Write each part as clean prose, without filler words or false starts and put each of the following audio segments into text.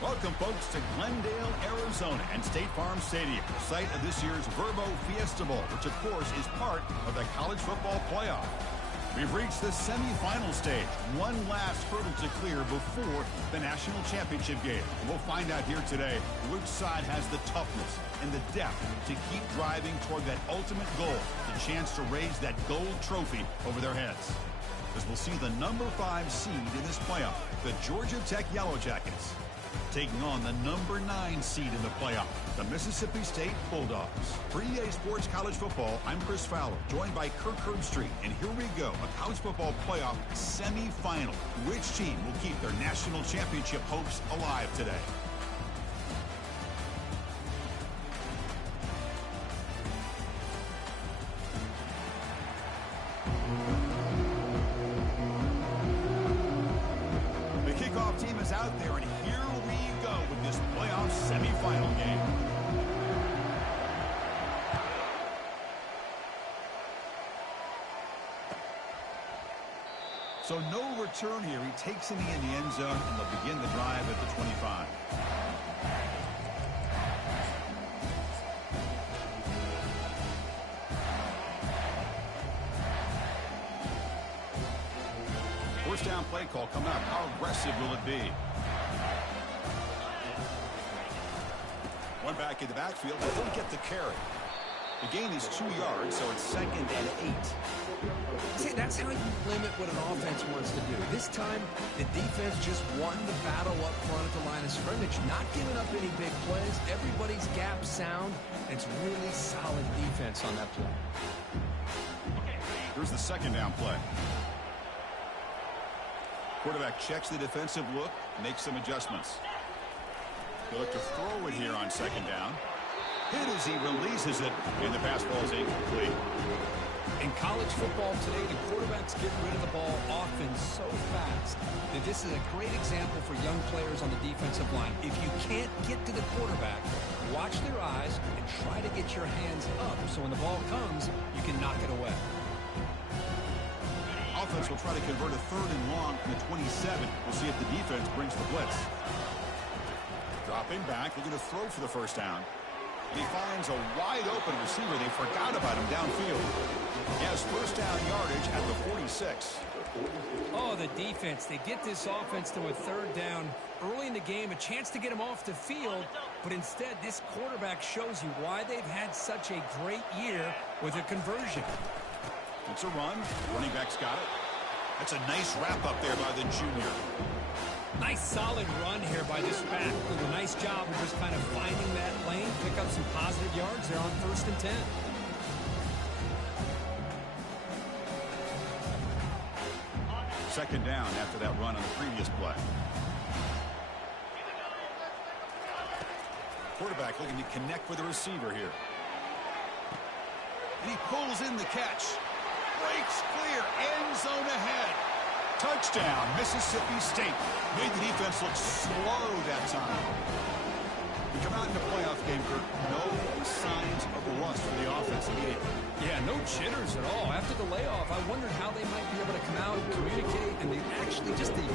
Welcome, folks, to Glendale, Arizona and State Farm Stadium, the site of this year's Verbo Fiesta Bowl, which, of course, is part of the college football playoff. We've reached the semifinal stage, one last hurdle to clear before the national championship game. And we'll find out here today which side has the toughness and the depth to keep driving toward that ultimate goal, the chance to raise that gold trophy over their heads. As we'll see the number 5 seed in this playoff, the Georgia Tech Yellow Jackets, taking on the number 9 seed in the playoff, the Mississippi State Bulldogs. For EA Sports College Football, I'm Chris Fowler, joined by Kirk Herbstreit. And here we go, a college football playoff semifinal. Which team will keep their national championship hopes alive today? The kickoff team is out there, and here we go with this playoff semifinal game. So no return here. He takes it in the end zone, and they'll begin the drive at the 25. First down play call coming up. How aggressive will it be? One back in the backfield, but he'll get the carry. The gain is 2 yards, so it's 2nd and 8. See, that's how you limit what an offense wants to do. This time, the defense just won the battle up front at the line of scrimmage, not giving up any big plays. Everybody's gap sound. It's really solid defense on that play. Here's the 2nd down play. Quarterback checks the defensive look, makes some adjustments. He'll look to throw it here on 2nd down. Hit as he releases it, and the pass ball is incomplete. In college football today, the quarterbacks get rid of the ball often so fast that this is a great example for young players on the defensive line. If you can't get to the quarterback, watch their eyes and try to get your hands up so when the ball comes, you can knock it away. Offense will try to convert a 3rd and long from the 27. We'll see if the defense brings the blitz. Dropping back, looking to throw for the 1st down. He finds a wide-open receiver. They forgot about him downfield. He has 1st down yardage at the 46. Oh, the defense. They get this offense to a 3rd down early in the game, a chance to get him off the field, but instead this quarterback shows you why they've had such a great year with a conversion. It's a run. Running back's got it. That's a nice wrap up there by the junior. Nice solid run here by this back. Did a nice job of just kind of finding that lane, pick up some positive yards there on 1st and 10. Second down after that run on the previous play. Quarterback looking to connect with the receiver here. And he pulls in the catch. Breaks clear. End zone ahead. Touchdown, Mississippi State. Made the defense look slow that time. We come out in the playoff game, Kirk. No signs of rust for the offense immediately. Yeah, no jitters at all. After the layoff, I wondered how they might be able to come out and communicate, and they actually just the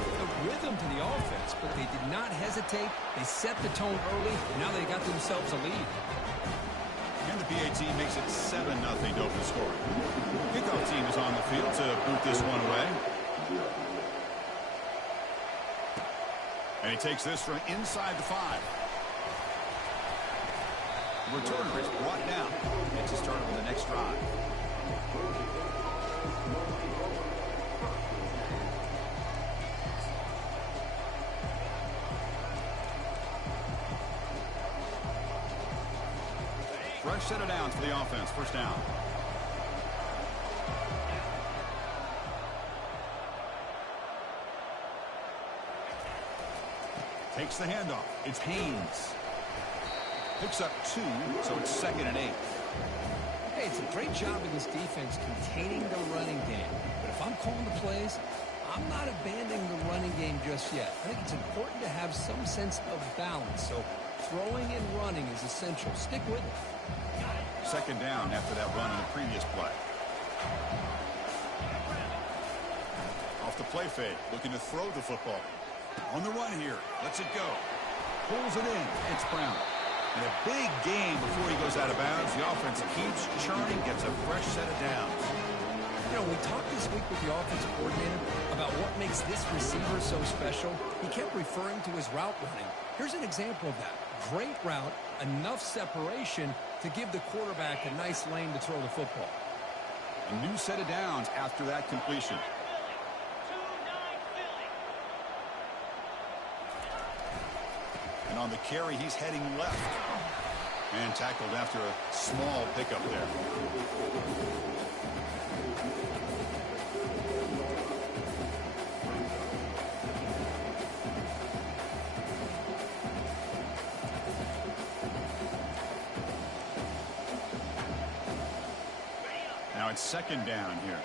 rhythm to the offense, but they did not hesitate. They set the tone early, and now they got themselves a lead. And the PA team makes it 7-0 to open the score. Kickoff team is on the field to boot this one away. And he takes this from inside the 5. The returner is brought down. It's a start with the next drive. Fresh set of downs for the offense. 1st down. Takes the handoff. It's Haynes. Picks up 2, so it's 2nd and 8. Hey, it's a great job of this defense containing the running game. But if I'm calling the plays, I'm not abandoning the running game just yet. I think it's important to have some sense of balance. So throwing and running is essential. Stick with it. 2nd down after that run on the previous play. Off the play fake, looking to throw the football. On the run here, lets it go. Pulls it in. It's Brown. And a big game before he goes out of bounds. The offense keeps churning, gets a fresh set of downs. You know, we talked this week with the offensive coordinator about what makes this receiver so special. He kept referring to his route running. Here's an example of that. Great route, enough separation to give the quarterback a nice lane to throw the football. A new set of downs after that completion. And on the carry, he's heading left. And tackled after a small pickup there. Now it's second down here.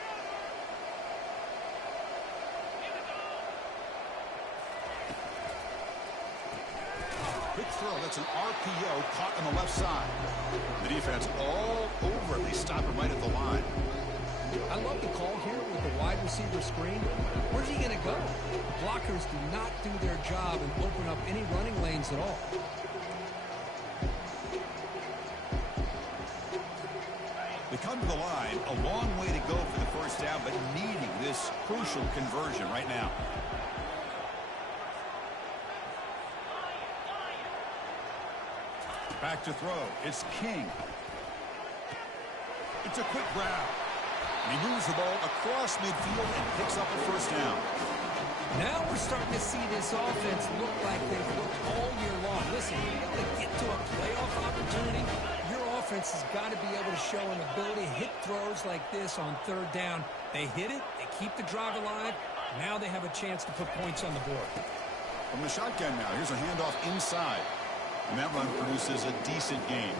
Quick throw. That's an RPO caught on the left side. The defense all over it. They stop him right at the line. I love the call here with the wide receiver screen. Where's he going to go? Blockers do not do their job and open up any running lanes at all. They come to the line, a long way to go for the first down, but needing this crucial conversion right now. Back to throw. It's King. It's a quick grab. And he moves the ball across midfield and picks up a first down. Now we're starting to see this offense look like they've looked all year long. Listen, to be able to get to a playoff opportunity, your offense has got to be able to show an ability to hit throws like this on third down. They hit it, they keep the drive alive. Now they have a chance to put points on the board. From the shotgun now, here's a handoff inside. And that run produces a decent gain.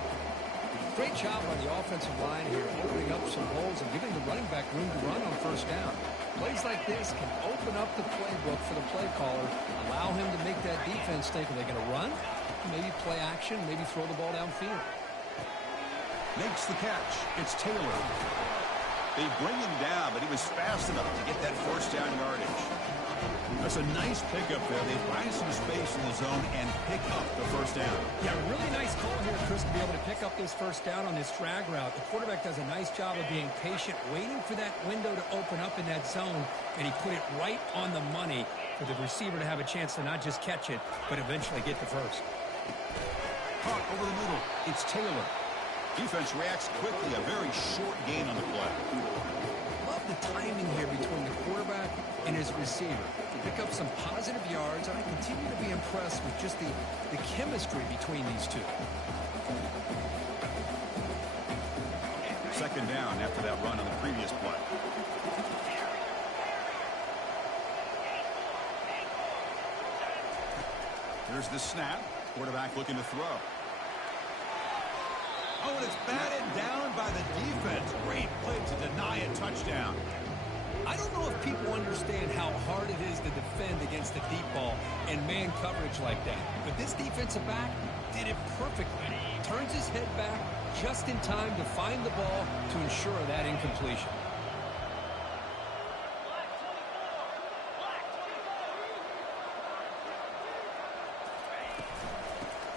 Great job by the offensive line here, opening up some holes and giving the running back room to run on first down. Plays like this can open up the playbook for the play caller, allow him to make that defense think, are they going to run? Maybe play action, maybe throw the ball downfield. Makes the catch. It's Taylor. They bring him down, but he was fast enough to get that first down yardage. That's a nice pickup there. They find some space in the zone and pick up the first down. Yeah, really nice call here, Chris, to be able to pick up this first down on this drag route. The quarterback does a nice job of being patient, waiting for that window to open up in that zone, and he put it right on the money for the receiver to have a chance to not just catch it, but eventually get the first. Caught over the middle. It's Taylor. Defense reacts quickly. A very short gain on the play. Love the timing here between the quarterback and his receiver. Pick up some positive yards, and I continue to be impressed with just the chemistry between these two. Second down after that run on the previous play. Here's the snap. Quarterback looking to throw. Oh, and it's batted down by the defense. Great play to deny a touchdown. I don't know if people understand how hard it is to defend against the deep ball and man coverage like that. But this defensive back did it perfectly. Turns his head back just in time to find the ball to ensure that incompletion.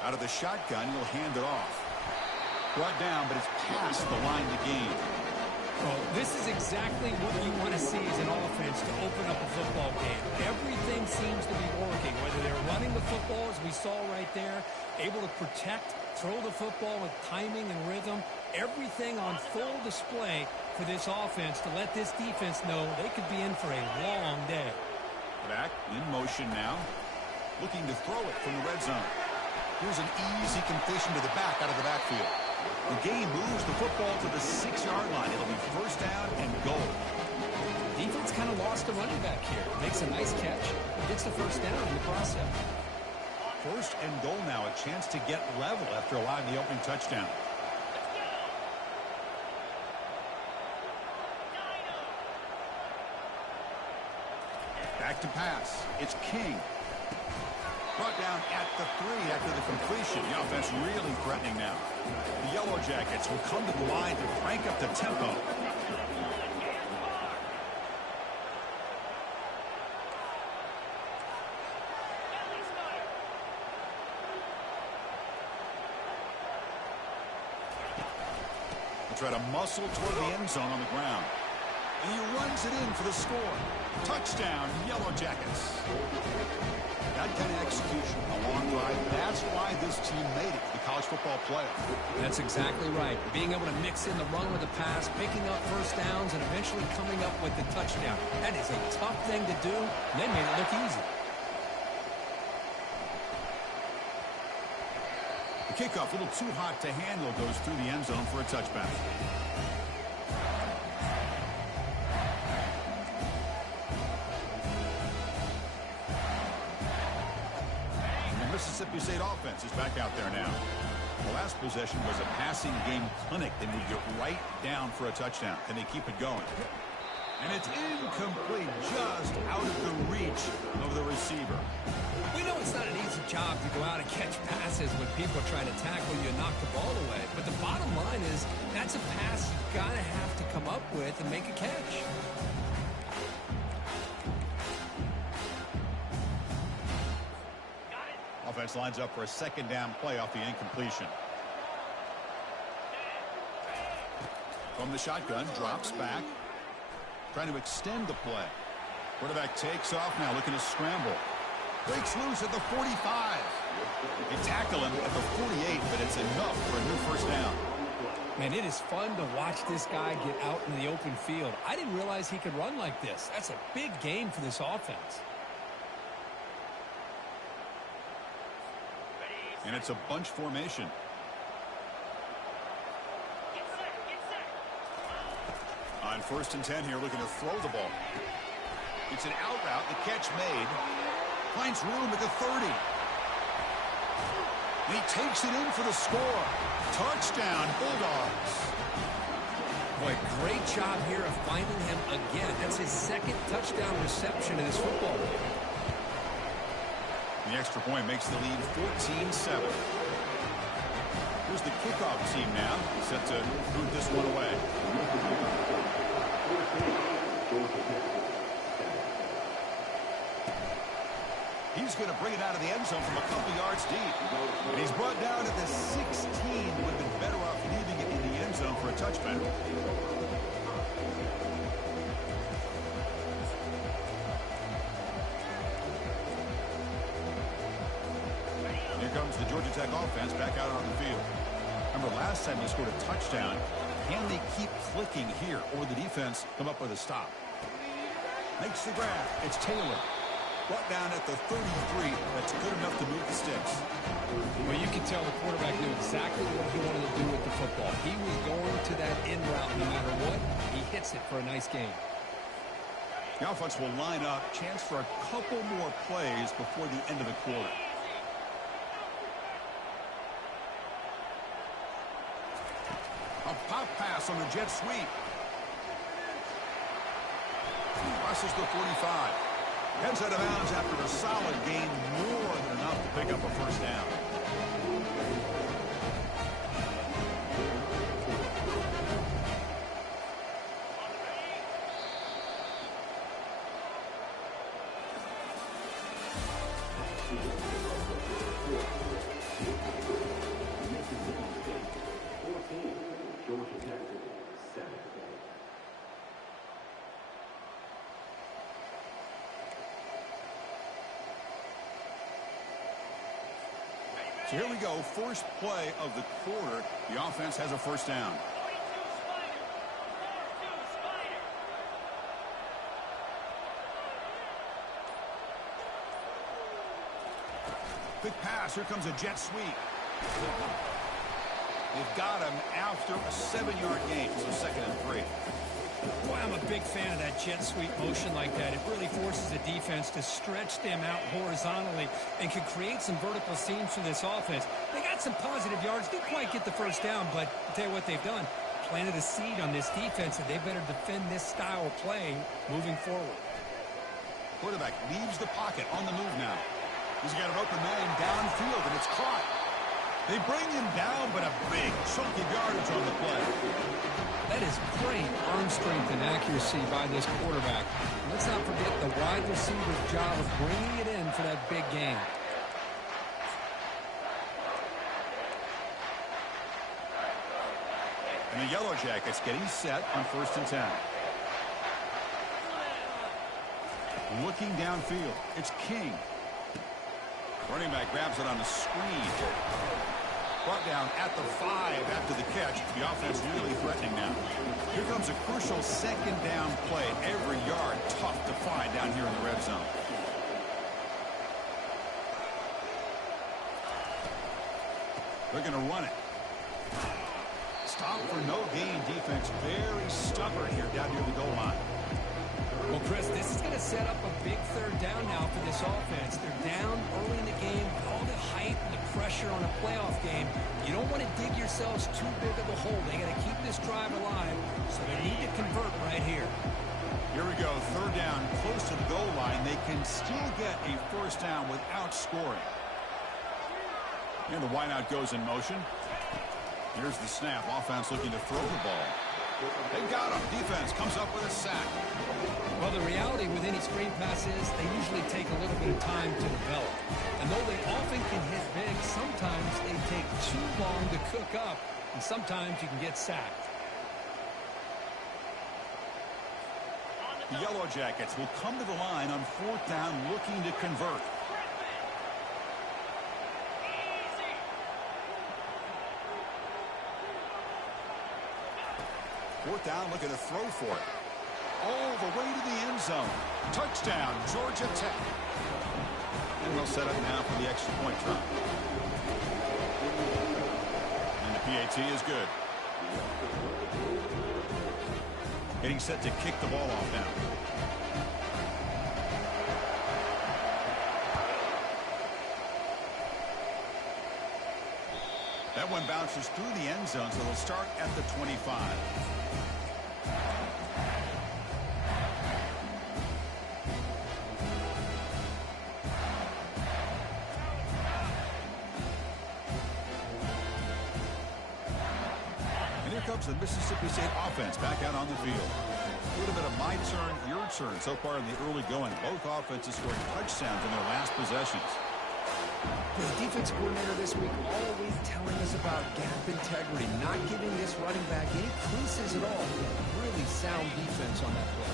Out of the shotgun, he'll hand it off. Brought down, but it's past the line to gain. Well, this is exactly what you want to see as an offense to open up a football game. Everything seems to be working, whether they're running the football, as we saw right there, able to protect, throw the football with timing and rhythm, everything on full display for this offense to let this defense know they could be in for a long day. Back in motion now, looking to throw it from the red zone. Here's an easy completion to the back out of the backfield. The game moves the football to the 6-yard line. It'll be first down and goal. Defense kind of lost a running back here. Makes a nice catch. Gets the first down in the process. First and goal now. A chance to get level after allowing the opening touchdown. Back to pass. It's King. Brought down at the 3 after the completion. The offense really threatening now. The Yellow Jackets will come to the line to crank up the tempo. try to muscle toward the end zone on the ground. And he runs it in for the score. Touchdown, Yellow Jackets. That kind of execution, a long drive, that's why this team made it to the college football playoff. That's exactly right. Being able to mix in the run with the pass, picking up first downs, and eventually coming up with the touchdown. That is a tough thing to do, and they made it look easy. The kickoff, a little too hot to handle, goes through the end zone for a touchback. Mississippi State offense is back out there now. The last possession was a passing game clinic. They moved it right down for a touchdown. Can they keep it going? And it's incomplete, just out of the reach of the receiver. We know it's not an easy job to go out and catch passes when people are trying to tackle you and knock the ball away. But the bottom line is that's a pass you've got to have to come up with and make a catch. Offense lines up for a second down play off the incompletion. From the shotgun, drops back. Trying to extend the play. Quarterback takes off now, looking to scramble. Breaks loose at the 45. They tackle him at the 48, but it's enough for a new first down. Man, it is fun to watch this guy get out in the open field. I didn't realize he could run like this. That's a big game for this offense. And it's a bunch formation. On 1st and 10 here, looking to throw the ball. It's an out route, the catch made. Finds room at the 30. And he takes it in for the score. Touchdown, Bulldogs. Boy, great job here of finding him again. That's his second touchdown reception in this football game. The extra point makes the lead 14-7. Here's the kickoff team now, set to move this one away. He's going to bring it out of the end zone from a couple yards deep. And he's brought down at the 16. Would have been better off leaving it in the end zone for a touchback. Here comes the Georgia Tech offense back out on the field. Remember, last time they scored a touchdown. Can they keep clicking here, or the defense come up with a stop? Makes the grab. It's Taylor. Brought down at the 33. That's good enough to move the sticks. Well, you can tell the quarterback knew exactly what he wanted to do with the football. He was going to that in route no matter what. He hits it for a nice game. The offense will line up. Chance for a couple more plays before the end of the quarter. A pop pass on the jet sweep. Crosses the 45. Heads out of bounds after a solid gain, more than enough to pick up a first down. So here we go, first play of the quarter. The offense has a first down. Quick pass, here comes a jet sweep. They've got him after a 7-yard gain, so 2nd and 3. Boy, I'm a big fan of that jet sweep motion like that. It really forces the defense to stretch them out horizontally and can create some vertical seams for this offense. They got some positive yards. Didn't quite get the first down, but I'll tell you what they've done. Planted a seed on this defense, and they better defend this style of play moving forward. Quarterback leaves the pocket on the move now. He's got an open man downfield, and it's caught. They bring him down, but a big chunk of yardage on the play. That is great arm strength and accuracy by this quarterback. Let's not forget the wide receiver's job of bringing it in for that big gain. And the Yellow Jackets getting set on 1st and 10. Looking downfield, it's King. Running back grabs it on the screen. Brought down at the 5 after the catch. The offense really threatening now. Here comes a crucial 2nd down play. Every yard tough to find down here in the red zone. They're going to run it. Stop for no gain defense. Very stubborn here down near the goal line. Well, Chris, this is going to set up a big 3rd down now for this offense. They're down early in the game. All the hype and the pressure on a playoff game. You don't want to dig yourselves too big of a hole. They got to keep this drive alive, so they need to convert right here. Here we go. 3rd down, close to the goal line. They can still get a 1st down without scoring. And the wideout goes in motion. Here's the snap. Offense looking to throw the ball. They got him. Defense comes up with a sack. Well, the reality with any screen pass is they usually take a little bit of time to develop. And though they often can hit big, sometimes they take too long to cook up, and sometimes you can get sacked. The Yellow Jackets will come to the line on 4th down looking to convert. Fourth down, looking to throw for it. All the way to the end zone. Touchdown, Georgia Tech. And we'll set up now for the extra point try. And the PAT is good. Getting set to kick the ball off now. That one bounces through the end zone, so they'll start at the 25. And here comes the Mississippi State offense back out on the field. A little bit of my turn, your turn so far in the early going. Both offenses scoring touchdowns in their last possessions. The defense coordinator this week always telling us about gap integrity, not giving this running back any creases at all. Really sound defense on that play.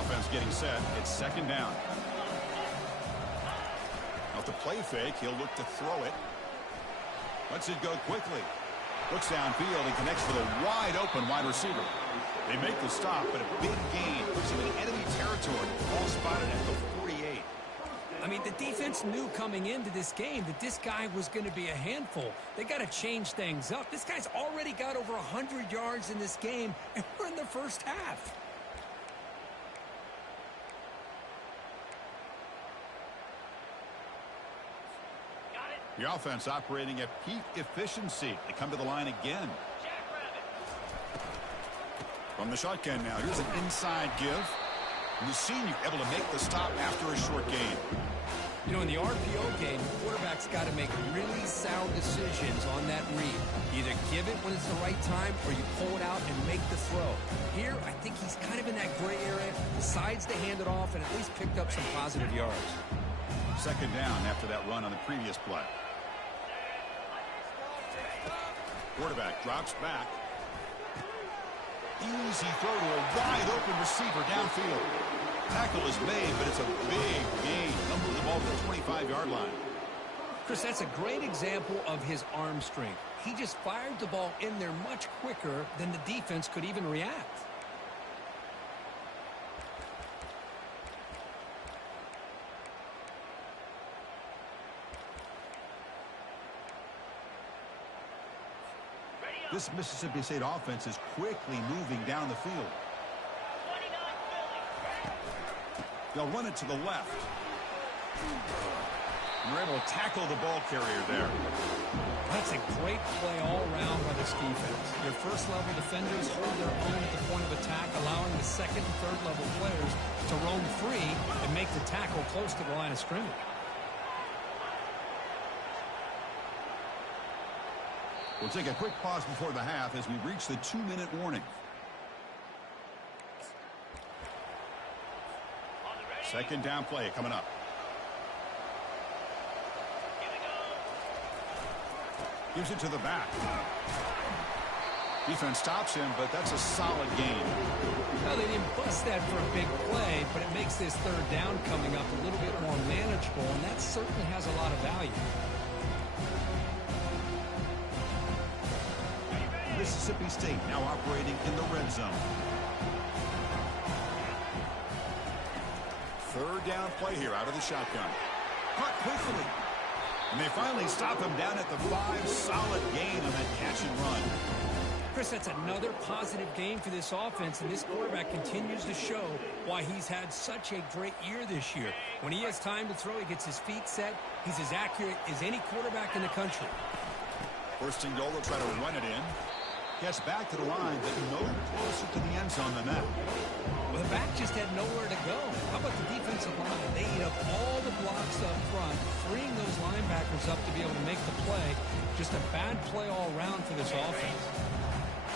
Offense getting set. It's 2nd down. Off the play fake, he'll look to throw it. Lets it go quickly. Looks downfield and connects with a wide open wide receiver. They make the stop, but a big gain. Puts him in enemy territory. Ball spotted at the 48. I mean, the defense knew coming into this game that this guy was going to be a handful. They got to change things up. This guy's already got over 100 yards in this game, and we're in the first half. The offense operating at peak efficiency. They come to the line again. From the shotgun now, here's an inside give. And the senior able to make the stop after a short gain. You know, in the RPO game, the quarterback's got to make really sound decisions on that read. Either give it when it's the right time or you pull it out and make the throw. Here, I think he's kind of in that gray area, decides to hand it off and at least picked up some positive yards. 2nd down after that run on the previous play. Quarterback drops back. Easy throw to a wide open receiver downfield. Tackle is made, but it's a big gain. Number the ball to the 25-yard line. Chris, that's a great example of his arm strength. He just fired the ball in there much quicker than the defense could even react. This Mississippi State offense is quickly moving down the field. They'll run it to the left. And they're able to tackle the ball carrier there. That's a great play all around by this defense. Your first-level defenders hold their own at the point of attack, allowing the second and third-level players to roam free and make the tackle close to the line of scrimmage. We'll take a quick pause before the half as we reach the 2-minute warning. Second down play coming up. Gives it to the back. Defense stops him, but that's a solid gain. Well, they didn't bust that for a big play, but it makes this third down coming up a little bit more manageable, and that certainly has a lot of value. Mississippi State now operating in the red zone. Third down play here out of the shotgun. Caught quickly. And they finally stop him down at the 5. Solid gain on that catch and run. Chris, that's another positive game for this offense, and this quarterback continues to show why he's had such a great year this year. When he has time to throw, he gets his feet set. He's as accurate as any quarterback in the country. First and goal, they'll try to run it in. Gets back to the line, but no closer to the end zone than that. Well, the back just had nowhere to go. How about the defensive line? They ate up all the blocks up front, freeing those linebackers up to be able to make the play. Just a bad play all around for this offense.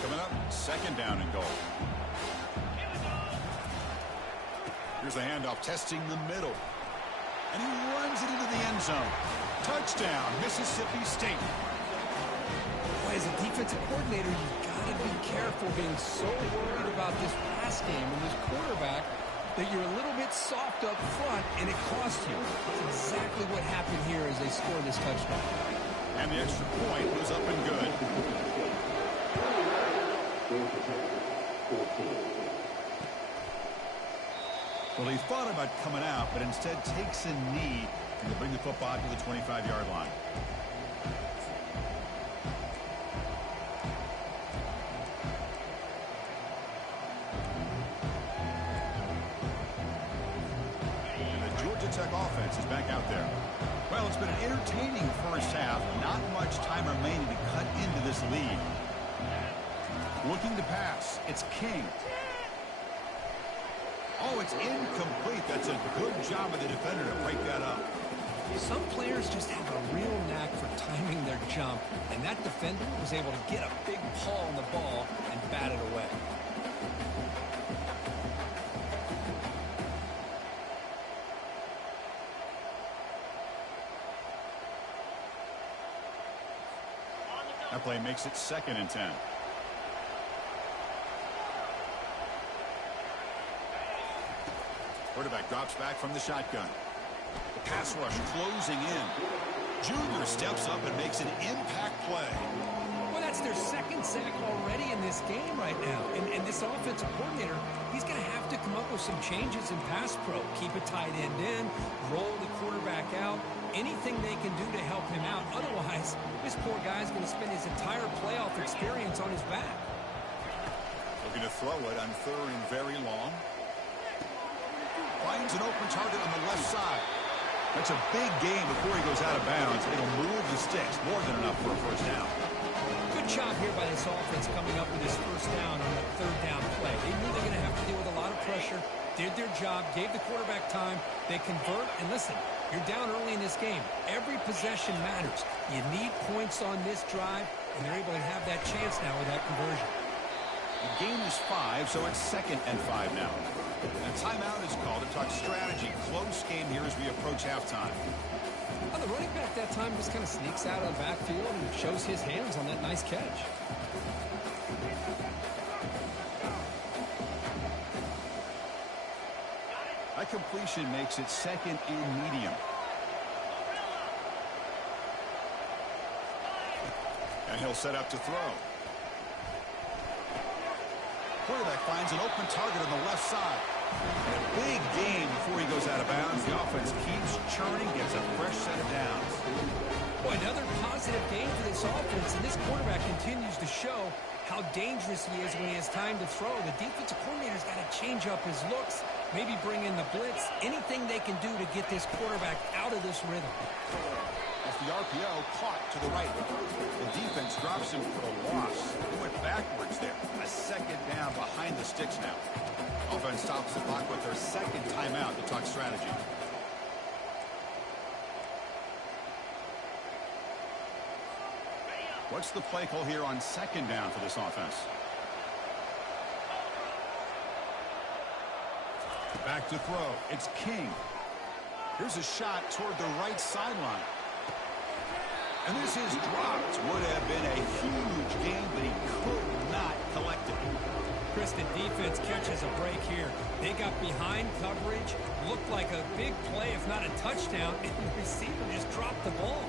Coming up, second down and goal. Here's the handoff, testing the middle. And he runs it into the end zone. Touchdown, Mississippi State. As a defensive coordinator, you've got to be careful being so worried about this pass game and this quarterback that you're a little bit soft up front, and it costs you. That's exactly what happened here as they scored this touchdown. And the extra point was up and good. Well, he thought about coming out, but instead takes a knee and to bring the football to the 25-yard line. Tech offense is back out there. Well, it's been an entertaining first half. Not much time remaining to cut into this lead. Looking to pass. It's King. Oh, it's incomplete. That's a good job of the defender to break that up. Some players just have a real knack for timing their jump, and that defender was able to get a big paw on the ball and bat it away. That play makes it 2nd and 10. Quarterback drops back from the shotgun. The pass rush closing in. Junior steps up and makes an impact play. Well, that's their 2nd sack already in this game right now. And this offensive coordinator, he's going to have to come up with some changes in pass pro. Keep a tight end in, roll the quarterback out. Anything they can do to help him out. Otherwise, this poor guy's going to spend his entire playoff experience on his back. Looking to throw it on 3rd and very long. Finds an open target on the left side. That's a big gain before he goes out of bounds. It'll move the sticks. More than enough for a first down. Good job here by this offense coming up with his first down on that 3rd down play. They knew they were going to have to deal with a lot of pressure. Did their job. Gave the quarterback time. They convert. And listen, you're down early in this game. Every possession matters. You need points on this drive, and they're able to have that chance now with that conversion. The game is 5, so it's 2nd and 5 now. And a timeout is called to talk strategy. Close game here as we approach halftime. Well, the running back that time just kind of sneaks out of the backfield and shows his hands on that nice catch. That completion makes it 2nd and medium. And he'll set up to throw. Quarterback finds an open target on the left side. And a big gain before he goes out of bounds. The offense keeps churning, gets a fresh set of downs. Boy, another positive game for this offense, and this quarterback continues to show how dangerous he is when he has time to throw. The defensive coordinator's got to change up his looks, maybe bring in the blitz, anything they can do to get this quarterback out of this rhythm. As the RPO caught to the right. The defense drops him for a loss. He went backwards there. A 2nd down behind the sticks now. Offense stops the clock with their 2nd timeout to talk strategy. What's the play call here on 2nd down for this offense? Back to throw. It's King. Here's a shot toward the right sideline. And this is dropped. Would have been a huge gain, but he could not collect it. Chris, the defense catches a break here. They got behind coverage, looked like a big play, if not a touchdown, and the receiver just dropped the ball.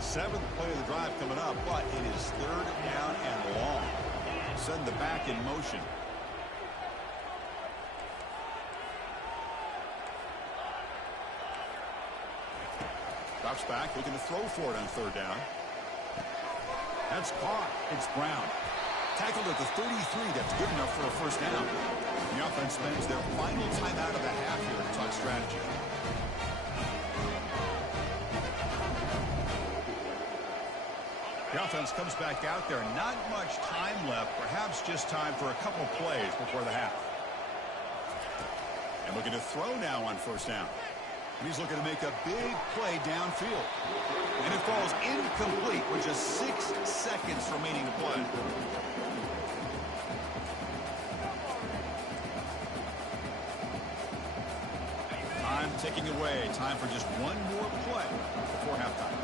Seventh play of the drive coming up, but it is third down and long. Send the back in motion. Drops back, looking to throw for it on third down. That's caught. It's Brown. Tackled at the 33. That's good enough for a first down. The offense spends their final timeout of the half here to talk strategy. The offense comes back out there. Not much time left. Perhaps just time for a couple plays before the half. And looking to throw now on first down. And he's looking to make a big play downfield. And it falls incomplete with just 6 seconds remaining to play. Time ticking away. Time for just one more play before halftime.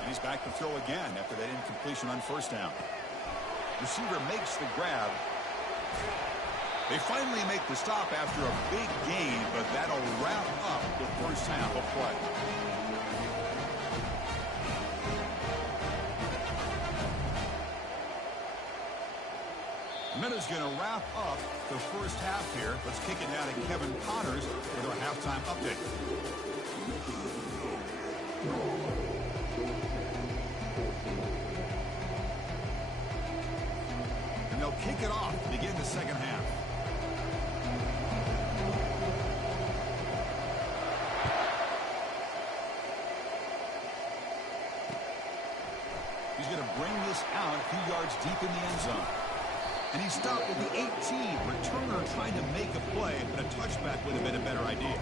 And he's back to throw again after that incompletion on first down. Receiver makes the grab. They finally make the stop after a big gain, but that'll wrap up the first half of play. Minutes going to wrap up the first half here. Let's kick it now to Kevin Connors with our halftime update. And they'll kick it off to begin the second half. He's going to bring this out a few yards deep in the end zone. And he stopped with the 18. Returner trying to make a play, but a touchback would have been a better idea.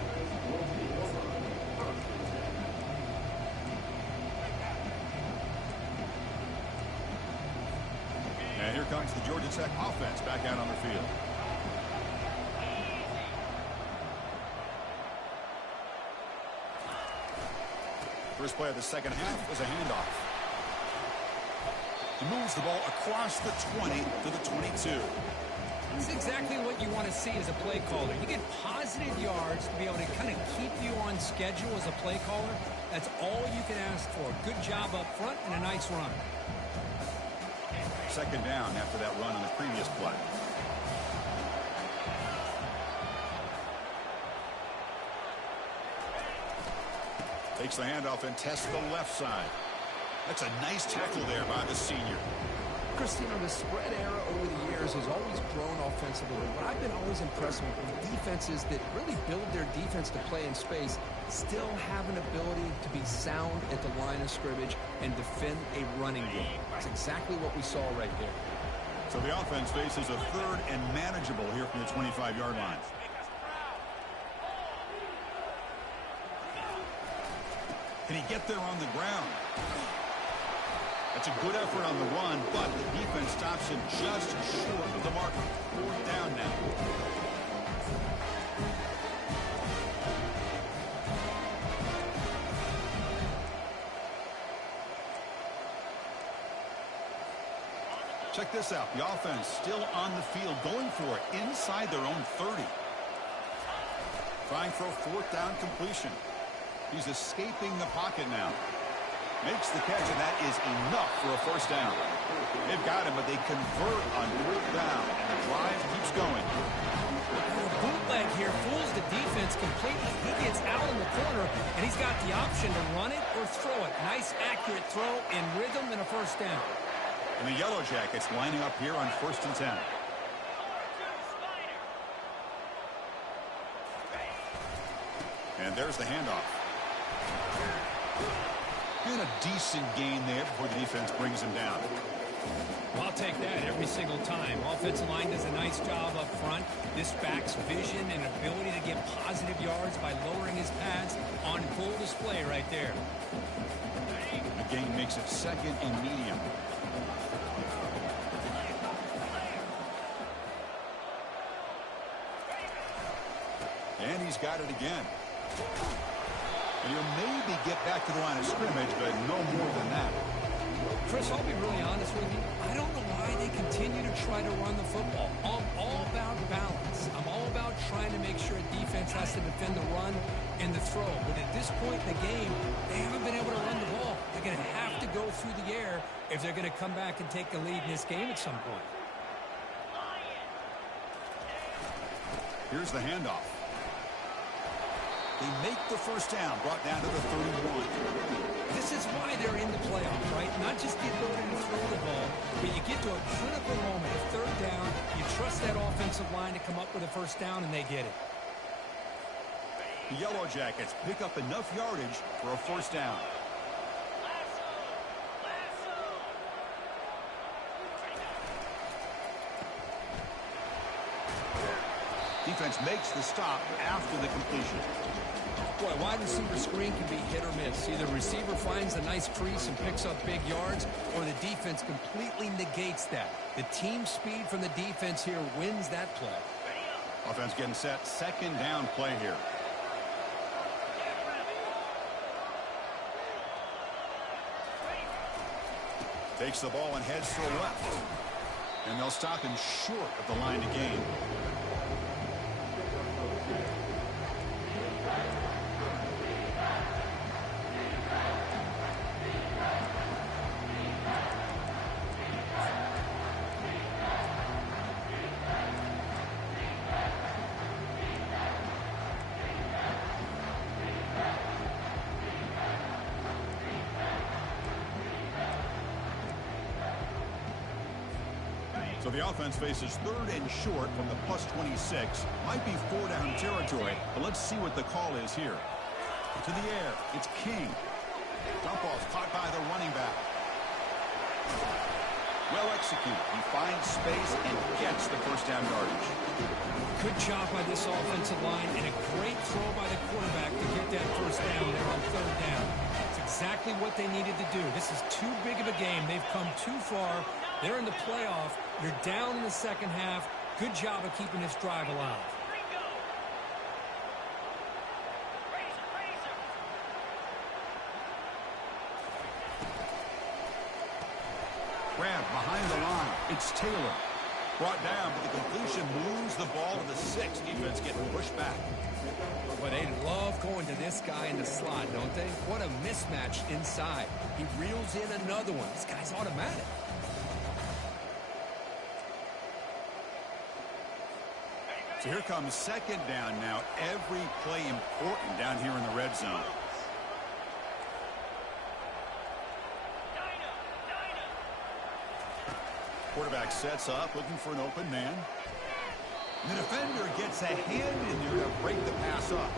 And here comes the Georgia Tech offense back out on the field. First play of the second half was a handoff. He moves the ball across the 20 to the 22. It's exactly what you want to see as a play caller. You get positive yards to be able to kind of keep you on schedule as a play caller. That's all you can ask for. Good job up front and a nice run. Second down after that run on the previous play. Takes the handoff and tests the left side. That's a nice tackle there by the senior. Christine, the spread era over the years has always grown offensively, but I've been always impressed with defenses that really build their defense to play in space, still have an ability to be sound at the line of scrimmage and defend a running game. That's exactly what we saw right there. So the offense faces a third and manageable here from the 25-yard line. Can he get there on the ground? That's a good effort on the run, but the defense stops him just short of the marker. Fourth down now. Check this out. The offense still on the field, going for it inside their own 30. Trying for a fourth down completion. He's escaping the pocket now. Makes the catch, and that is enough for a first down. They've got him, but they convert on fourth down, and the drive keeps going. The bootleg here fools the defense completely. He gets out in the corner, and he's got the option to run it or throw it. Nice, accurate throw in rhythm and a first down. And the Yellow Jackets lining up here on 1st and 10. And there's the handoff. And a decent gain there before the defense brings him down. Well, I'll take that every single time. Offensive line does a nice job up front. This back's vision and ability to get positive yards by lowering his pads on full display right there. The gain makes it second and medium. And he's got it again. And he'll maybe get back to the line of scrimmage, but no more than that. Chris, I'll be really honest with you. I don't know why they continue to try to run the football. I'm all about balance. I'm all about trying to make sure a defense has to defend the run and the throw. But at this point in the game, they haven't been able to run the ball. They're going to have to go through the air if they're going to come back and take the lead in this game at some point. Here's the handoff. They make the first down, brought down to the 31. This is why they're in the playoff, right? Not just the ability to throw the ball, but you get to a critical moment, a third down, you trust that offensive line to come up with a first down, and they get it. The Yellow Jackets pick up enough yardage for a first down. Defense makes the stop after the completion. Boy, wide receiver screen can be hit or miss. Either receiver finds a nice crease and picks up big yards, or the defense completely negates that. The team speed from the defense here wins that play. Offense getting set. Second down play here. Takes the ball and heads to the left. And they'll stop him short of the line to gain. So the offense faces third and short from the +26. Might be 4-down territory, but let's see what the call is here. To the air, it's King. Dump ball's caught by the running back. Well executed. He finds space and gets the first down yardage. Good job by this offensive line and a great throw by the quarterback to get that first down there on third down. It's exactly what they needed to do. This is too big of a game. They've come too far. They're in the playoff. You're down in the second half. Good job of keeping this drive alive. Grab behind the line. It's Taylor. Brought down, but the completion moves the ball to the 6. Defense getting pushed back. But they love going to this guy in the slot, don't they? What a mismatch inside. He reels in another one. This guy's automatic. So here comes second down now. Every play important down here in the red zone. Quarterback sets up, looking for an open man. And the defender gets a hand in there to break the pass up.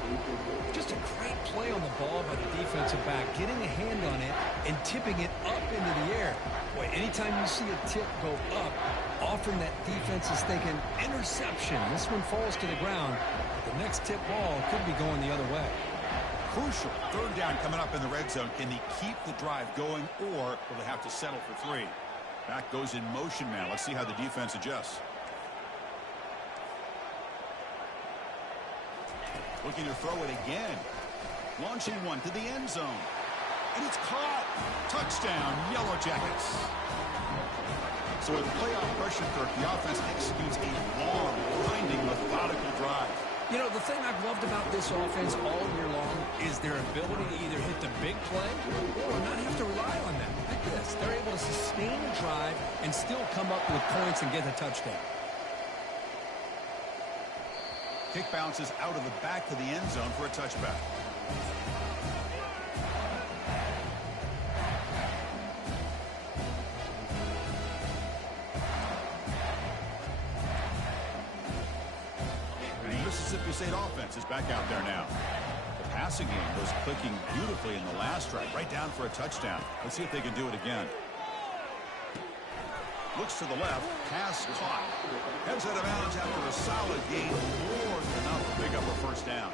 Just a great play on the ball by the defensive back, getting a hand on it and tipping it up into the air. Boy, anytime you see a tip go up, often that defense is thinking interception. This one falls to the ground. The next tip ball could be going the other way. Crucial. Third down coming up in the red zone. Can they keep the drive going, or will they have to settle for 3? Back goes in motion now. Let's see how the defense adjusts. Looking to throw it again. Launching one to the end zone. And it's caught. Touchdown, Yellow Jackets. So with playoff pressure, Kirk, the offense executes a long, grinding, methodical drive. You know, the thing I've loved about this offense all year long is their ability to either hit the big play or not have to rely on that. Like this. They're able to sustain a drive and still come up with points and get a touchdown. Kick bounces out of the back to the end zone for a touchback. Mississippi State offense is back out there now. The passing game was clicking beautifully in the last drive, right down for a touchdown. Let's see if they can do it again. Looks to the left. Pass caught. Heads out of bounds after a solid gain. More than enough to pick up a first down.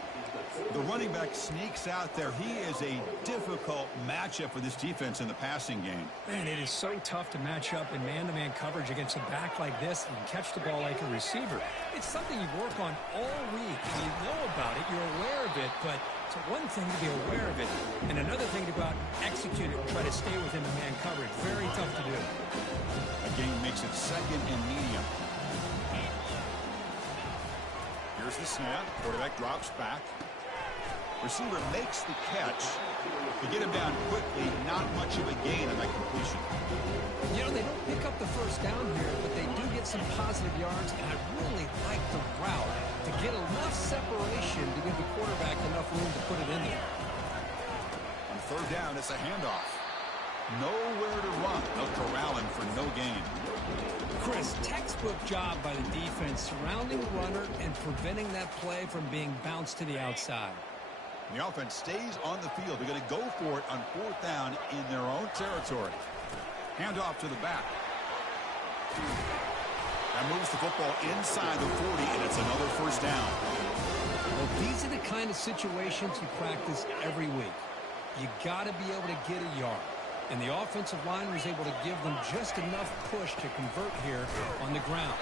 The running back sneaks out there. He is a difficult matchup for this defense in the passing game. Man, it is so tough to match up in man-to-man coverage against a back like this and catch the ball like a receiver. It's something you work on all week. You know about it. You're aware of it, but it's one thing to be aware of it and another thing to go out and execute it and try to stay within the man coverage. Very tough to do. A gain makes it second and medium. Here's the snap. Quarterback drops back. Receiver makes the catch. To get him down quickly, not much of a gain on that completion. You know, they don't pick up the first down here, but they do get some positive yards, and I really like the route to get enough separation to give the quarterback enough room to put it in there. On third down, it's a handoff. Nowhere to run. They'll corral him for no gain. Chris, textbook job by the defense surrounding the runner and preventing that play from being bounced to the outside. The offense stays on the field. They're going to go for it on fourth down in their own territory. Handoff to the back. That moves the football inside the 40, and it's another first down. Well, these are the kind of situations you practice every week. You got to be able to get a yard. And the offensive line was able to give them just enough push to convert here on the ground.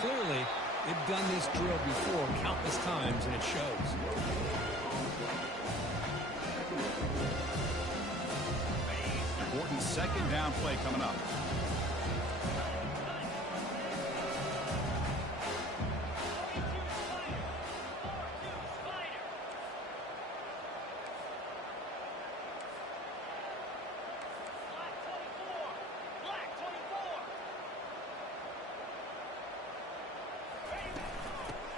Clearly, they've done this drill before countless times, and it shows. Important second down play coming up.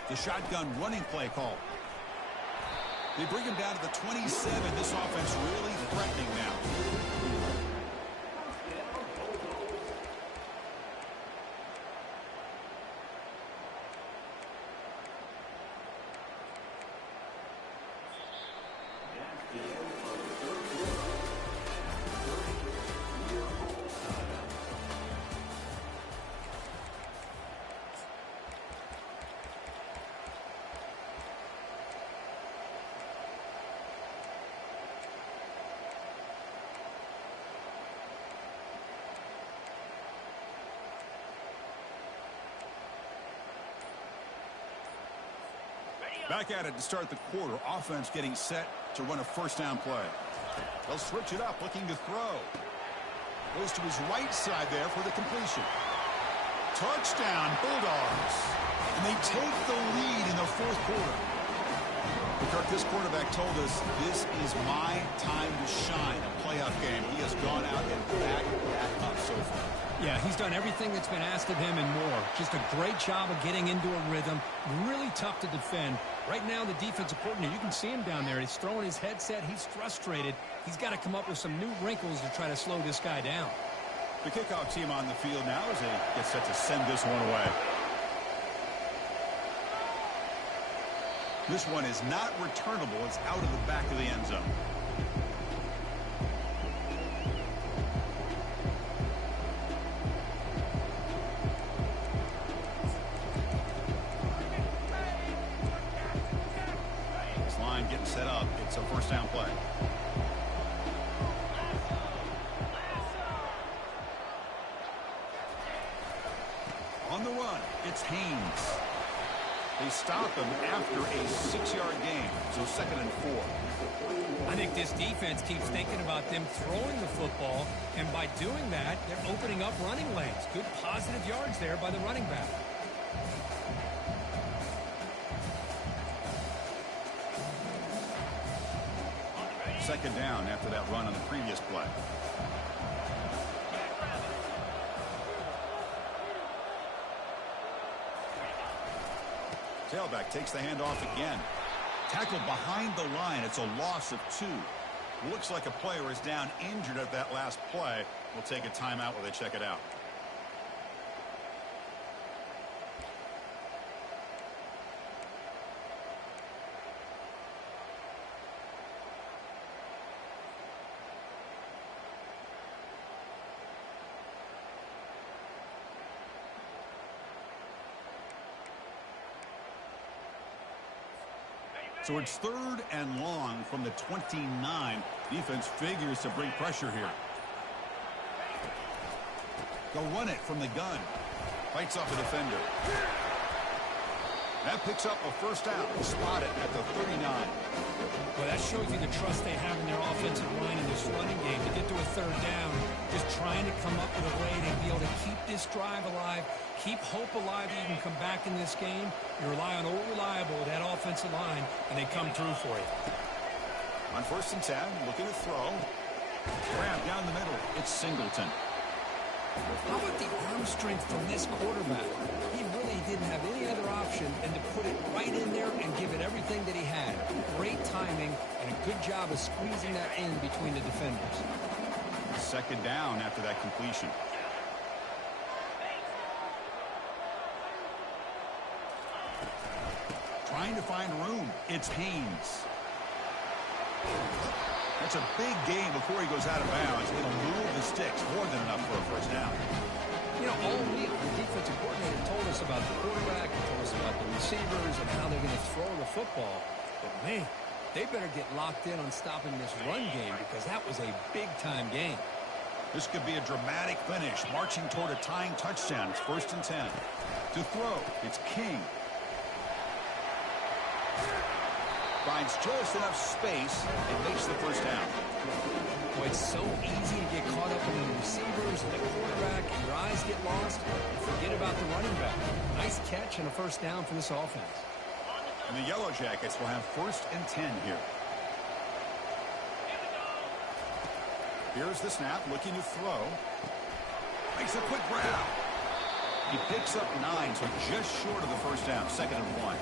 The shotgun running play call. They bring him down to the 27. This offense really threatening now. Back at it to start the quarter. Offense getting set to run a first down play. They'll switch it up, looking to throw. Goes to his right side there for the completion. Touchdown, Bulldogs. And they take the lead in the fourth quarter. Kirk, this quarterback told us this is my time to shine, a playoff game. He has gone out and backed that up so far. Yeah, he's done everything that's been asked of him and more. Just a great job of getting into a rhythm. Really tough to defend. Right now, the defensive coordinator, you can see him down there. He's throwing his headset. He's frustrated. He's got to come up with some new wrinkles to try to slow this guy down. The kickoff team on the field now as they get set to send this one away. This one is not returnable. It's out of the back of the end zone. This line getting set up. It's a first down play. On the run, it's Haynes. They stop him after a 6-yard gain, so second and 4. I think this defense keeps thinking about them throwing the football, and by doing that, they're opening up running lanes. Good positive yards there by the running back. Second down after that run on the previous play. Tailback takes the handoff again. Tackled behind the line. It's a loss of 2. Looks like a player is down injured at that last play. We'll take a timeout while they check it out. So it's 3rd and long from the 29. Defense figures to bring pressure here. They'll run it from the gun. Fights off a defender. That picks up a first down. Spotted at the 39. Well, that shows you the trust they have in their offensive line in this running game. To get to a 3rd down, just trying to come up with a way to be able to keep this drive alive, keep hope alive that you can come back in this game. You rely on Old Reliable, that offensive line, and they come through for you. On 1st and 10, looking to throw. Grab down the middle. It's Singleton. How about the arm strength from this quarterback? He really didn't have any other option than to put it right in there and give it everything that he had. Great timing and a good job of squeezing that in between the defenders. 2nd down after that completion. Trying to find room. It's Haynes. That's a big gain before he goes out of bounds. It'll move the sticks more than enough for a first down. You know, all week the defensive coordinator told us about the quarterback, he told us about the receivers and how they're going to throw the football. But, man, they better get locked in on stopping this run game because that was a big-time game. This could be a dramatic finish, marching toward a tying touchdown. It's 1st and 10. To throw, it's King. Finds just enough space and makes the first down. Boy, it's so easy to get caught up in the receivers and the quarterback, and your eyes get lost. And forget about the running back. Nice catch and a first down for this offense. And the Yellow Jackets will have 1st and 10 here. Here's the snap, looking to throw. Makes a quick grab. He picks up 9, so just short of the first down. 2nd and 1.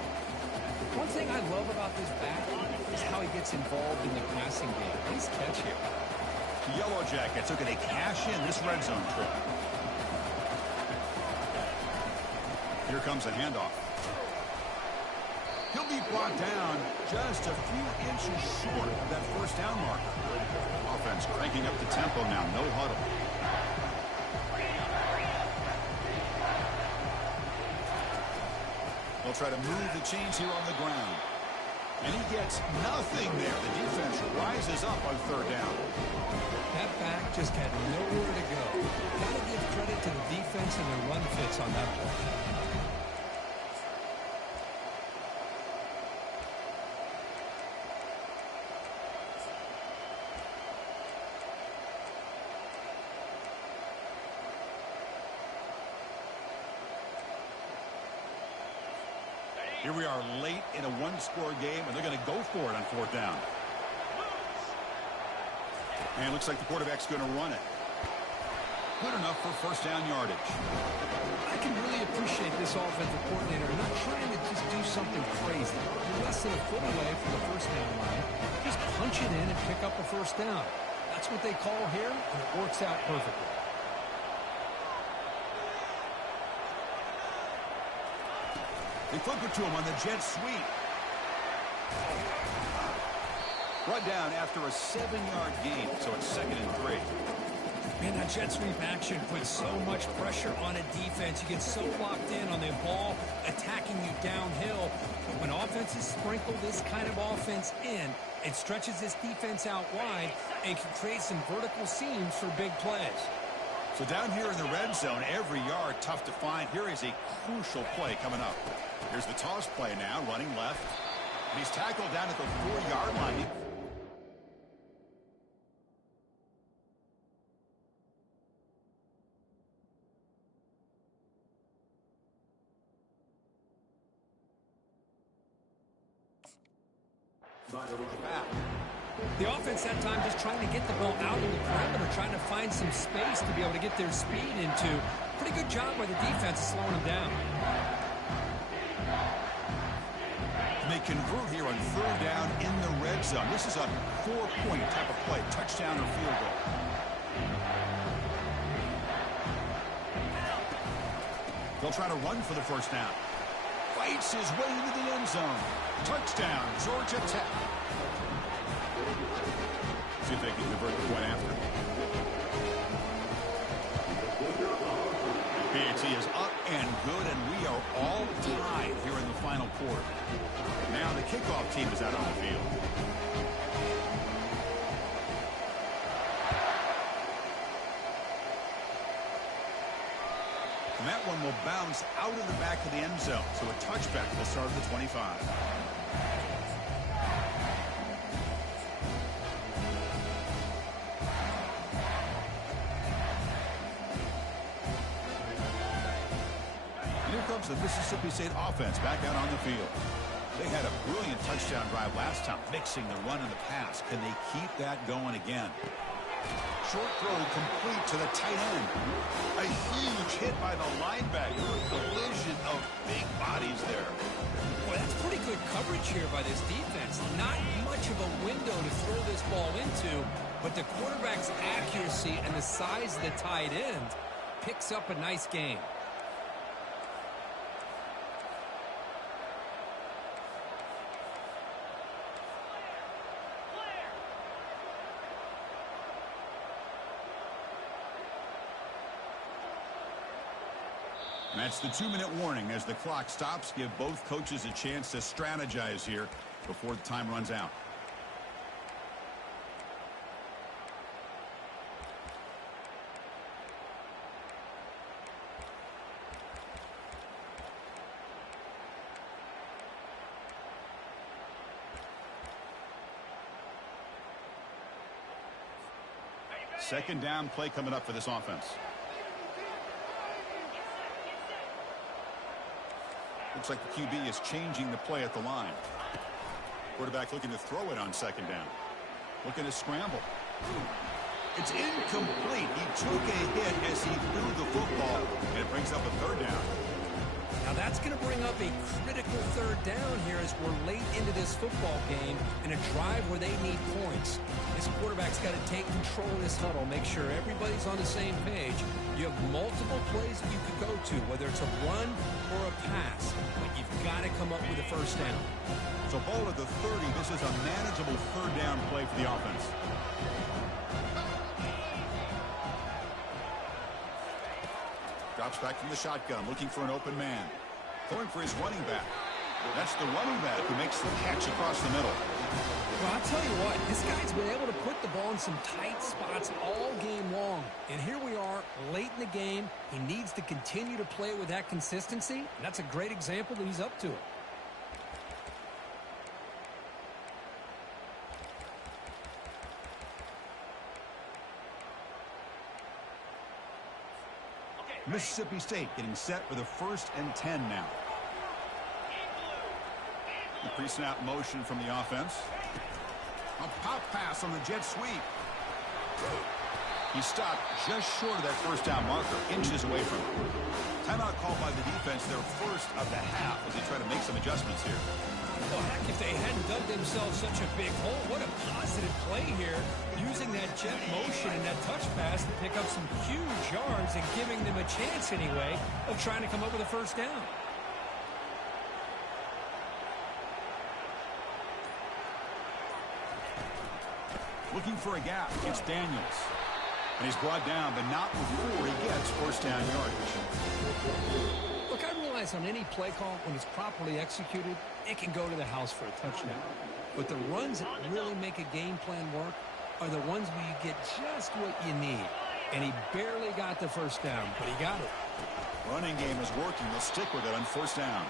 One thing I love about this back is how he gets involved in the passing game. Nice catch here. The Yellow Jackets looking to cash in this red zone trip. Here comes a handoff. He'll be brought down just a few inches short of that first down marker. Offense cranking up the tempo now. No huddle. They'll try to move the chains here on the ground. And he gets nothing there. The defense rises up on 3rd down. That back just had nowhere to go. Got to give credit to the defense and their run fits on that play. Here we are late in a one-score game, and they're going to go for it on 4th down. And it looks like the quarterback's going to run it. Good enough for first down yardage. I can really appreciate this offensive coordinator not trying to just do something crazy. You're less than a foot away from the first down line. Just punch it in and pick up a first down. That's what they call here, and it works out perfectly. They flip it to him on the jet sweep. Brought down after a 7-yard gain, so it's 2nd and 3. Man, that jet sweep action puts so much pressure on a defense. You get so locked in on the ball attacking you downhill. But when offenses sprinkle this kind of offense in, it stretches this defense out wide and can create some vertical seams for big plays. So down here in the red zone, every yard tough to find. Here is a crucial play coming up. Here's the toss play now, running left. And he's tackled down at the 4-yard line. The offense that time just trying to get the ball out on the perimeter, trying to find some space to be able to get their speed into. Pretty good job by the defense of slowing them down. And they convert here on 3rd down in the red zone. This is a 4-point type of play, touchdown or field goal. They'll try to run for the first down. Fights his way into the end zone. Touchdown, Georgia Tech. See if they can convert the point after. PAT is up and good, and we are all tied here in the final quarter. Now the kickoff team is out on the field. And that one will bounce out of the back of the end zone. So a touchback at the start of the 25. Here comes the Mississippi State offense back out on the field. They had a brilliant touchdown drive last time, mixing the run and the pass. Can they keep that going again? Short throw complete to the tight end. A huge hit by the linebacker. A collision of big bodies there. Boy, that's pretty good coverage here by this defense. Not much of a window to throw this ball into, but the quarterback's accuracy and the size of the tight end picks up a nice game. And that's the 2-minute warning as the clock stops. Give both coaches a chance to strategize here before the time runs out. Second down play coming up for this offense. Looks like the QB is changing the play at the line. Quarterback looking to throw it on second down. Looking to scramble. It's incomplete. He took a hit as he threw the football, and it brings up a third down. Now that's going to bring up a critical third down here as we're late into this football game in a drive where they need points. This quarterback's got to take control of this huddle, make sure everybody's on the same page. You have multiple plays that you could go to, whether it's a run or a pass, but you've got to come up with a first down. So ball at the 30. This is a manageable third down play for the offense. Drops back from the shotgun, looking for an open man. Going for his running back. That's the running back who makes the catch across the middle. Well, I'll tell you what, this guy's been able to put the ball in some tight spots all game long. And here we are, late in the game. He needs to continue to play with that consistency. And that's a great example that he's up to it. Mississippi State getting set for the 1st and 10 now. The pre-snap motion from the offense. A pop pass on the jet sweep. He stopped just short of that first down marker, inches away from it. Timeout called by the defense, their first of the half, as they try to make some adjustments here. Well, heck, if they hadn't dug themselves such a big hole, what a positive play here, using that jet motion and that touch pass to pick up some huge yards and giving them a chance anyway of trying to come up with a first down. Looking for a gap. It's Daniels. And he's brought down, but not before he gets first down yardage. Look, I realize on any play call, when it's properly executed, it can go to the house for a touchdown. But the runs that really make a game plan work are the ones where you get just what you need. And he barely got the first down, but he got it. Running game is working. They'll stick with it on first down.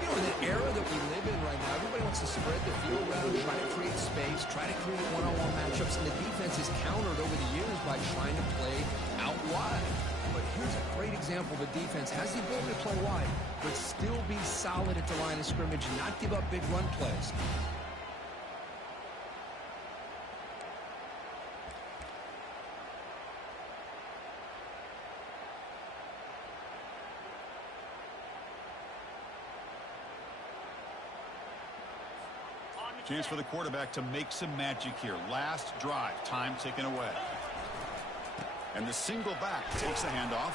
You know, in the era that we live in right now, everybody wants to spread the field around, try to create space, try to create one-on-one matchups, and the defense is countered over the years by trying to play out wide. But here's a great example of a defense has the ability to play wide, but still be solid at the line of scrimmage and not give up big run plays. Chance for the quarterback to make some magic here. Last drive, time ticking away. And the single back takes the handoff.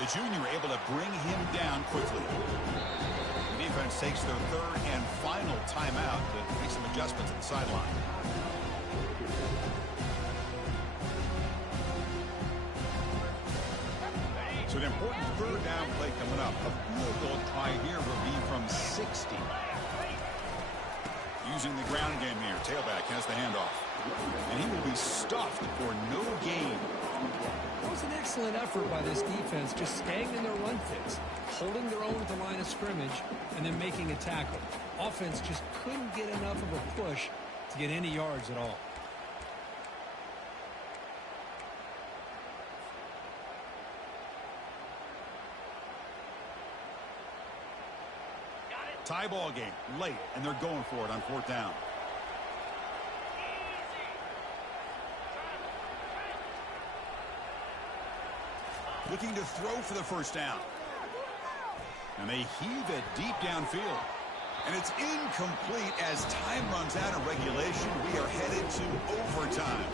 The junior able to bring him down quickly. The defense takes their third and final timeout to make some adjustments at the sideline. So So an important third down play coming up. A field goal try here will be from 60. Using the ground game here. Tailback has the handoff. And he will be stuffed for no gain. That was an excellent effort by this defense, just staying in their run fits, holding their own at the line of scrimmage, and then making a tackle. Offense just couldn't get enough of a push to get any yards at all. Tie ball game late, and they're going for it on fourth down. Looking to throw for the first down. And they heave it deep downfield. And it's incomplete as time runs out of regulation. We are headed to overtime.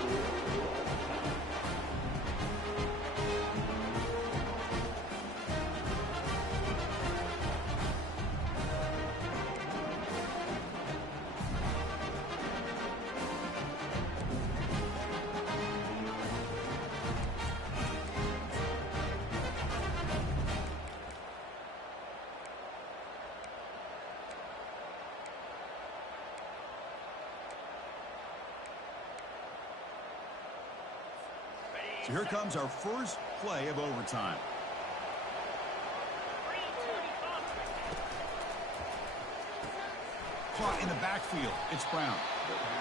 So here comes our first play of overtime. Caught in the backfield. It's Brown.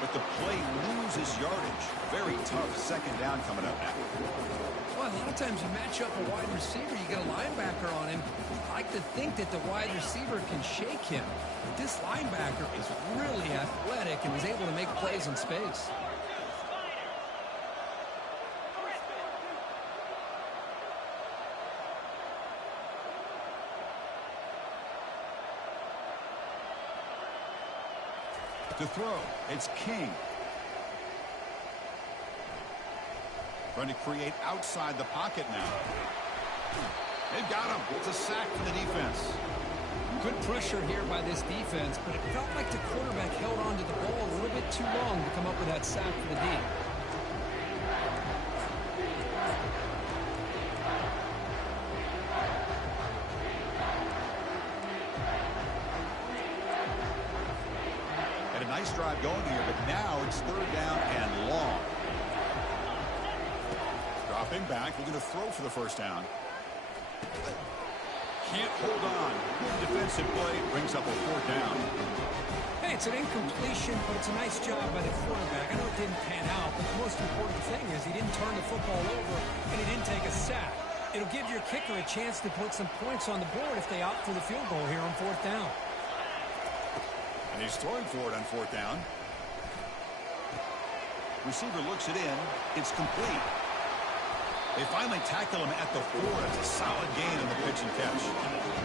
But the play loses yardage. Very tough second down coming up now. Well, a lot of times you match up a wide receiver, you get a linebacker on him. I like to think that the wide receiver can shake him. But this linebacker is really athletic and is able to make plays in space. To throw, it's King. Trying to create outside the pocket now. They've got him. It's a sack for the defense. Good pressure here by this defense, but it felt like the quarterback held on to the ball a little bit too long to come up with that sack for the D. Nice drive going here, but now it's third down and long. Dropping back, looking to throw for the first down. Can't hold on. Good defensive play, brings up a fourth down. Hey, it's an incompletion, but it's a nice job by the quarterback. I know it didn't pan out, but the most important thing is he didn't turn the football over and he didn't take a sack. It'll give your kicker a chance to put some points on the board if they opt for the field goal here on fourth down. And he's throwing for it on fourth down. Receiver looks it in. It's complete. They finally tackle him at the 4. It's a solid gain on the pitch and catch.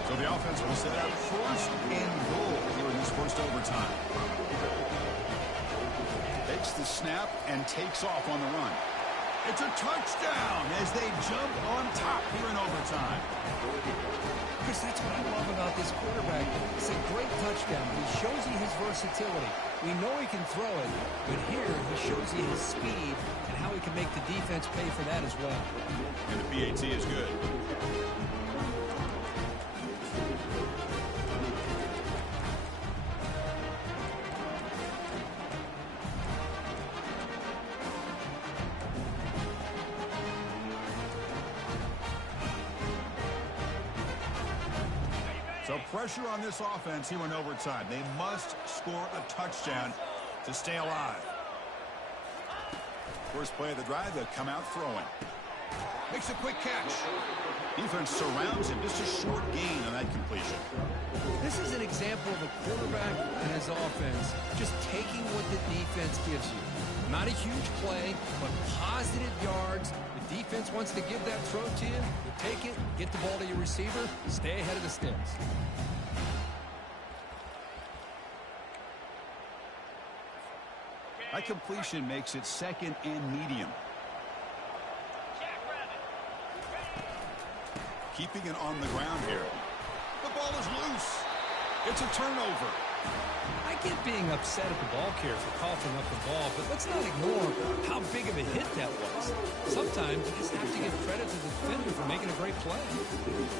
So the offense will set out first and goal here in this first overtime. Takes the snap and takes off on the run. It's a touchdown as they jump on top here in overtime. Chris, that's what I love about this quarterback. It's a great touchdown. He shows you his versatility. We know he can throw it, but here he shows you his speed and how he can make the defense pay for that as well. And the PAT is good. So pressure on this offense here in overtime. They must score a touchdown to stay alive. First play of the drive, they'll come out throwing. Makes a quick catch. Defense surrounds him. Just a short gain on that completion. This is an example of a quarterback and his offense just taking what the defense gives you. Not a huge play, but positive yards. The defense wants to give that throw to you. You take it, get the ball to your receiver, stay ahead of the sticks. That completion makes it second and medium. Keeping it on the ground here. The ball is loose. It's a turnover. I get being upset at the ball carrier for coughing up the ball, but let's not ignore how big of a hit that was. Sometimes you just have to give credit to the defender for making a great play.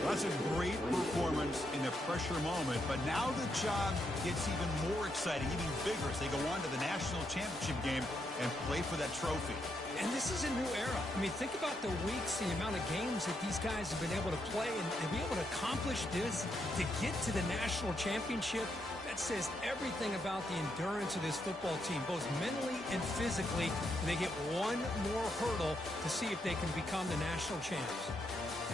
That's a great performance in the pressure moment, but now the job gets even more exciting, even bigger as they go on to the national championship game and play for that trophy. And this is a new era. I mean, think about the weeks, the amount of games that these guys have been able to play, and to be able to accomplish this, to get to the national championship, that says everything about the endurance of this football team, both mentally and physically. And they get one more hurdle to see if they can become the national champs.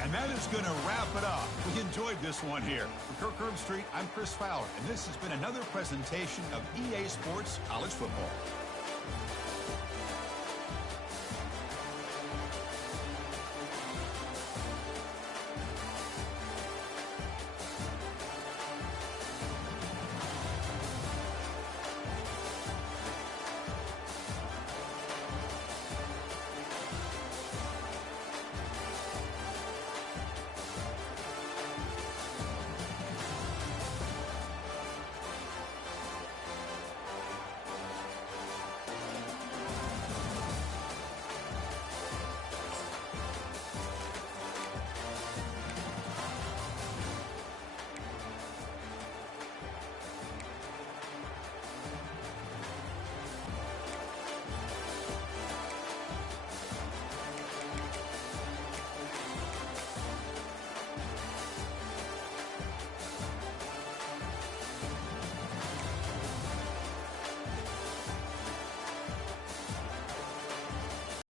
And that is going to wrap it up. We enjoyed this one here. For Kirk Herbstreit, I'm Chris Fowler, and this has been another presentation of EA Sports College Football.